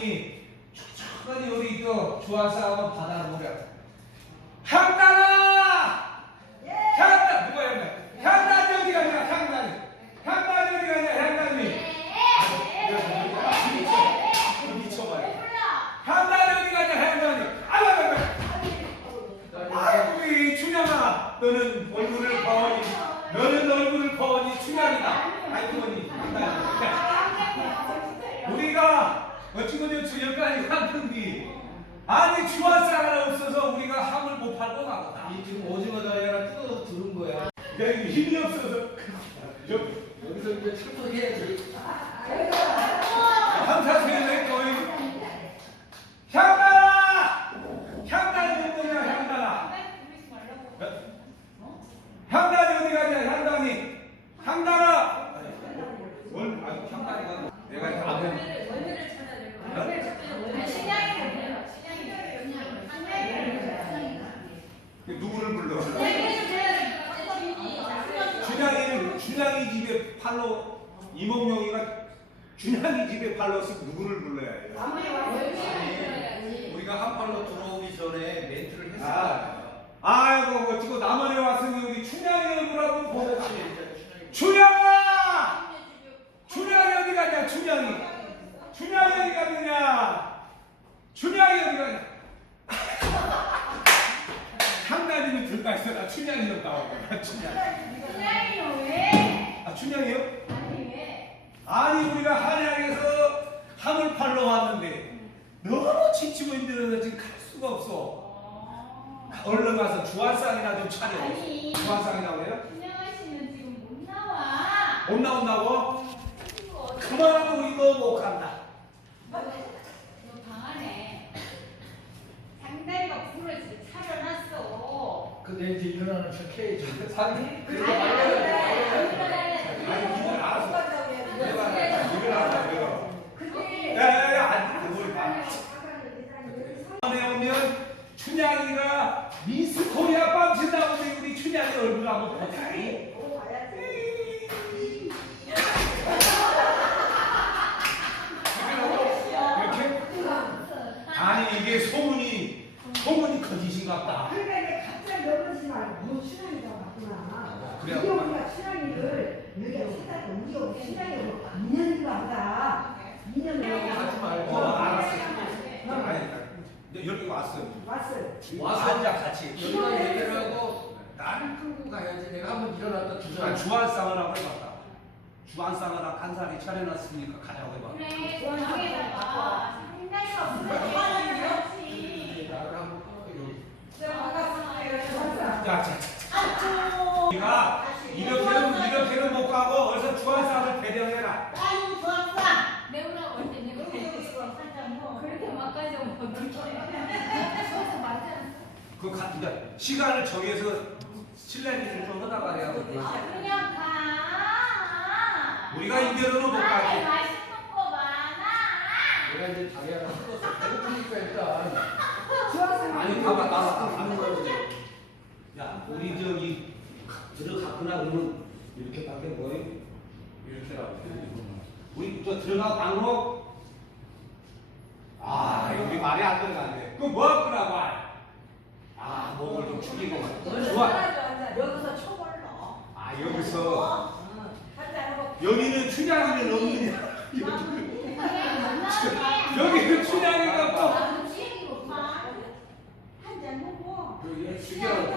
왔으니 천천히 우리 또 주한사 한번 받아보자. 향단아! 향단 누가 향단? 향단이 어디 가냐? 향단이. 향단이 어디 가냐? 향단이. 미쳐봐요. 향단이 어디 가냐? 향단이. 아유, 아유, 아유. 아이고 우리 춘향아 너는 얼굴을 버니 너는 얼굴을 버니 춘향이다 아이고 언니 우리가 어찌고저 주역까지 갔는데 아니 주한상 하나 없어서 우리가 함을 못 팔고 나갔다 이 지금 오징어 다리가 뜯어서 들은 거야. 내가 힘이 없어서 저 여기서 이제 철도해야지. 감사세요 거의 향단아 향단이 뭐냐 향단아 향단이 어디 가냐 향단이 향단아 뭘 아주 향단이가 내가 다 누구를 불러 준양이는 준양이 집에 팔로 이몽룡이가 준양이 집에 팔로서 누구를 불러야 해요? 우리가 한 팔로 들어오기 전에 멘트를 아. 거야. 아이고 어찌고 남원에 왔으니 우리 춘향이 얼굴하고 보자 그렇지. 춘향아! 춘향이 어디 가냐 춘향이 춘향이 어디 갔느냐 춘향이 어디 가냐 향나님이 들어가 있어라 춘향이 좀 나오거나 춘향 아 춘향이요? 아니 우리가 한양에서 함을 팔러 왔는데 너무 지치고 힘들어서 지금 갈 수가 없어 얼른 가서 주한상이나 좀 차려 아니. 주한상이나 그래요? 신영아씨는 지금 못 나와. 못 나온다고? 그만하고 이거 못 간다 너 방 안에 상다리가 부러지게 차려놨어. 근데 이제 일어나는 척 해야지. 사장님 아니, 이걸 알았어 내가 이걸 알아 내가 야야야 그걸 봐. 다음에 오면 춘향이가 미스 코리아 빵친다고 우리 춘향이 얼굴 한번 보자 이. 이렇게 아니 이게 소문이 소문이 거짓인갑다 그러니까 이제 갑자기 넘어지지 말고 너 신랑이가 맞구나. 그래, 우리 우리가 신랑이를 여기가 세달 우리 우리 신랑이 2년인가 보다. 2년을 하지 말고. 어 알았어 아니 이제 여기 왔어 왔어요. 와서 앉아 같이. 여기가 얘기를 하고 나를 끌고 가야지. 내가 한번 일어났다 난 주저. 주한상을 하고 해봤다. 주한상을 한 사리 차려놨으니까 가자고 해봐. 그래, 상다리가 부러지게 그렇지. 나를 한번 끌고 자, 자. 네가 이렇게는 이렇게는 못 가고 어서 주한상을 배정해라 아유, 좋았어. 내우라고 할 때, 내가 뭐, 그렇게 막가지 뭐, 그렇게. 좋아서 맞잖아. 그 가, 그러니까 시간을 정해서 실내미를 좀 하다가 내가 그 아, 그냥 가. 우리가 이대로는 못 가지. 아이, 맛있는 거 많아. 내가 이제 자기 하나 끌어서 배고프니까 일단. 아니 봐봐 나와 가는 거지 야 우리 저기 들어갔구나 그러면 이렇게밖에 뭐해 이렇게라고 우리 저 들어가 방으로 아 우리 말이 안 들어가네 그거 뭐 할거라 말아 목을 좀 축이고 좋아 여기서 초벌로. 아 여기서 여기는 춘향이는 없느냐 여기는 춘향이가 또 한잔 먹고. 여기 죽여놓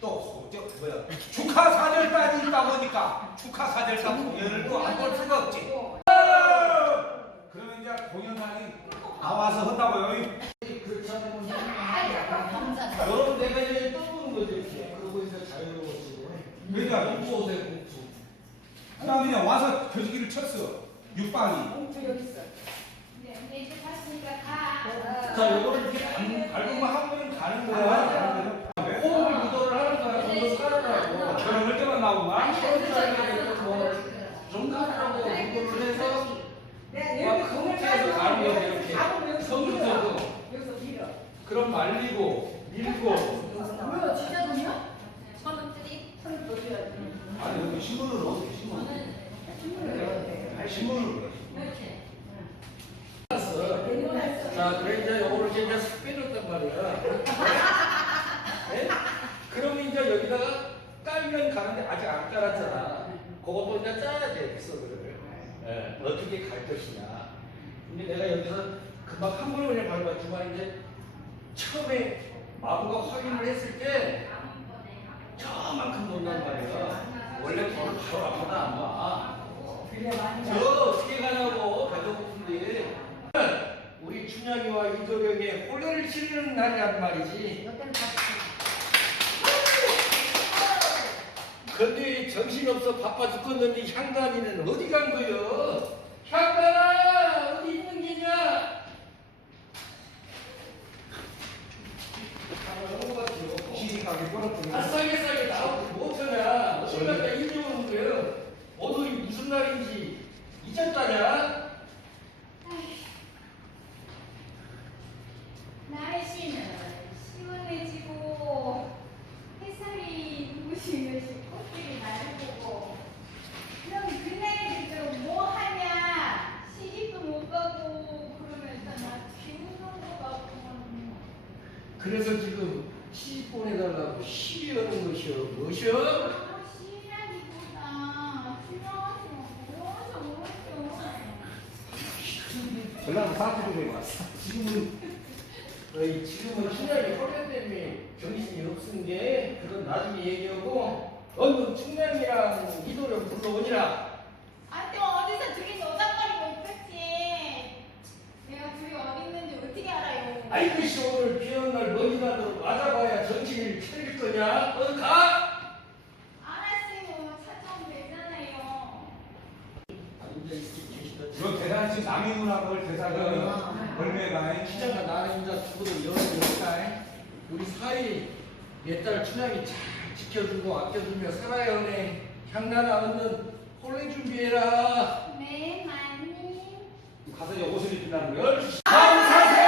또저 뭐야 축하 사절단이 있다 보니까 축하 사절단 공연을 또 안 볼 수가 없지 그러면 이제 공연하니 나와서 한다고요 그렇지 않으면 여러분 내가 이제 떠보는 거지 이렇게. 그러고 이제 자유로워지고. 그러니까 공부 오세 공부. 그 다음에 와서 겨지기를 쳤어 육방이 저 여기 있어. 네, 이제 갔으니까 가. 자, 요거를 이렇게 밟- 밟으면 한 번은 가는 거야. 호흡을 유도를 하는 거야. 점점 깔아라고. 저는 할 때만 나오구만. 정답하고 유도를 해서 네, 막 여기 성체에서 가는 거야, 이렇게. 잡으면 여기서 성체도. 밀어. 여기서 밀어. 그럼 말리고, 밀고. 뭐야, 진짜 돈이요? 저는 드립. 손을 돌려야지. 아니, 여기 신문을 어떻게 신문? 아니, 신문을 이렇게. 자, 그래 이제 요거를 이제 이제 싹 빼줬단 말이야. 네? 그럼 이제 여기다가 깔면 가는데 아직 안 깔았잖아. 그것도 이제 짜야 돼, 에피소드를. 예, 어떻게 갈 것이냐. 근데 내가 여기서 금방 한 번을 그냥 밟았지만 이제 처음에 마부가 확인을 했을 때 저만큼 논단 말이야. 원래 돈을 바로 앞에다 안 봐. 저 어떻게 가냐고 가져오는데 우리 춘향이와 이도령의 혼례를 치르는 날이란 말이지 근데 정신없어 바빠 죽겠는데 향단이는 어디 간 거요? 향단아 어디 있는 게냐? 길이 가게 끌었더니. 아 싸게 싸게 나오고 못하냐. 어디 갔다 잊어오는 거요? 오늘이 무슨 날인지 잊었다냐? 날씨는 시원해지고 햇살이 부시면서 꽃들이 날고. 그럼 그날들 뭐 하냐? 시집도 못 가고 그러면서 나 비우는 거 같고. 그래서 지금 시집 보내달라고 시비하는 뭐하죠 뭐하죠 전라도 사투리 되고 왔어. 지금은 어이, 지금은 신랑이 헐레 때문에 정신이 없은 게 그건 나중에 얘기하고 얼른 충남이랑 이도령 불러오니라 아, 또 어디서 둘이 노닥거리고 있겠지. 내가 둘이 어디 있는지 어떻게 알아요? 아이고 씨 오늘 비오는 날 먼지 나도록 맞아봐야 정신을 차릴 거냐 어디 가? 알았어요. 찾아오면 되잖아요. 앉아 있기 계시다 저 대단 지금 남인문학 걸 대사가 얼매가 기자가 나는 이제 죽어도 열어줬다 우리 사이 몇달 춘향이 잘 지켜주고 아껴주며 살아야 하네 향나나 얻는 홀레 준비해라 네, 많이. 가서 옷을 입는다는 거야. 열 다음